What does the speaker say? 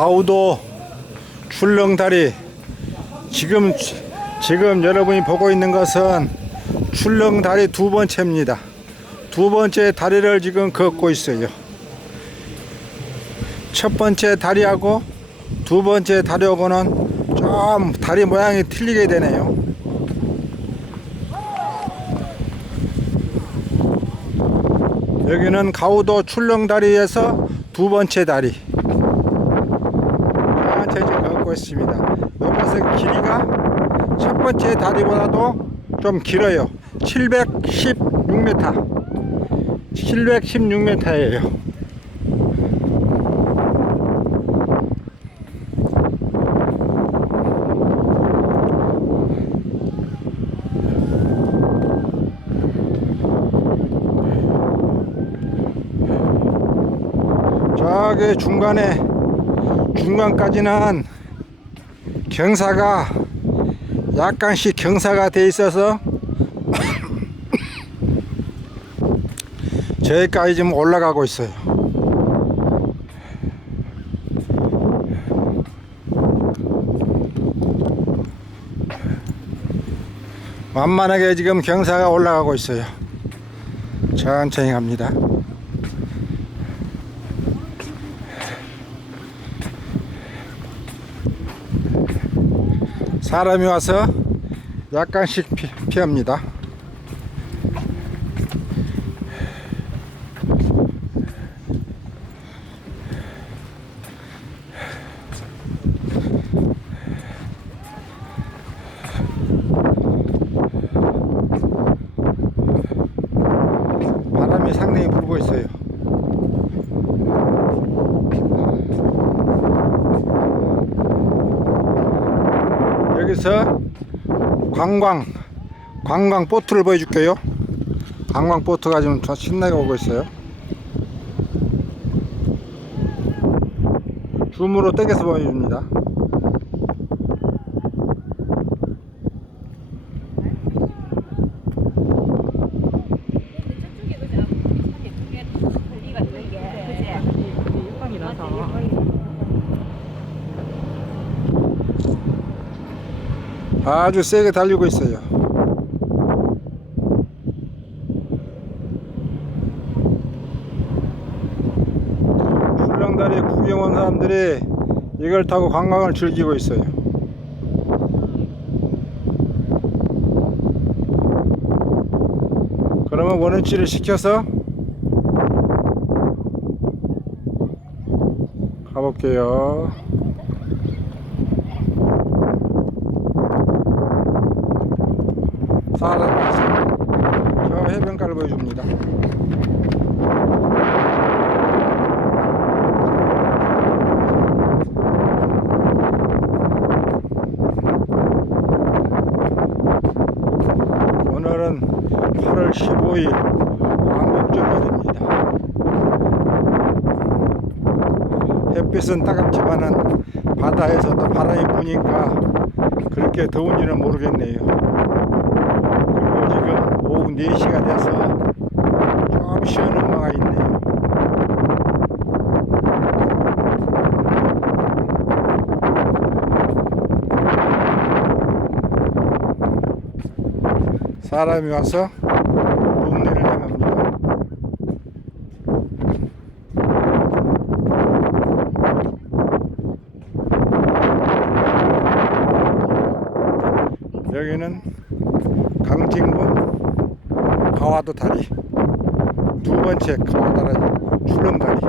가우도 출렁다리 지금 지금 여러분이 보고 있는 것은 출렁다리 두 번째입니다. 두 번째 다리를 지금 걷고 있어요. 첫 번째 다리하고 두 번째 다리하고는 좀 다리 모양이 틀리게 되네요. 여기는 가우도 출렁다리에서 두 번째 다리. 천천히 지금 걷고 있습니다. 이것은 길이가 첫 번째 다리보다도 좀 길어요. 716m. 716m예요. 저기 중간에 중간까지는 경사가 약간씩 경사가 돼 있어서 저기까지 지금 올라가고 있어요. 만만하게 지금 경사가 올라가고 있어요. 천천히 갑니다. 사람이 와서 약간씩 피, 피합니다. 바람이 상당히 불고 있어요. 여기서 관광 관광 보트를 보여줄게요. 관광 보트가 지금 저 신나게 오고 있어요. 줌으로 떼겨서 보여줍니다. 저쪽에 그죠? 산이 크게 걸리가 있는 게 그지? 육방이라서 아주 세게 달리고 있어요. 출렁다리 구경 온 사람들이 이걸 타고 관광을 즐기고 있어요. 그러면 원위치를 시켜서 가볼게요. 사람 저 해변가를 보여줍니다. 오늘은 8월 15일 광복절날입니다. 햇빛은 따갑지만은 바다에서 또 바람이 부니까 그렇게 더운지는 모르겠네요. 오후 4시가 돼서 좀 시원 엄마가 있네요. 사람이 와서 동네를 향합니다. 여기는 강진군 가와도 다리 두 번째 가와다리 출렁다리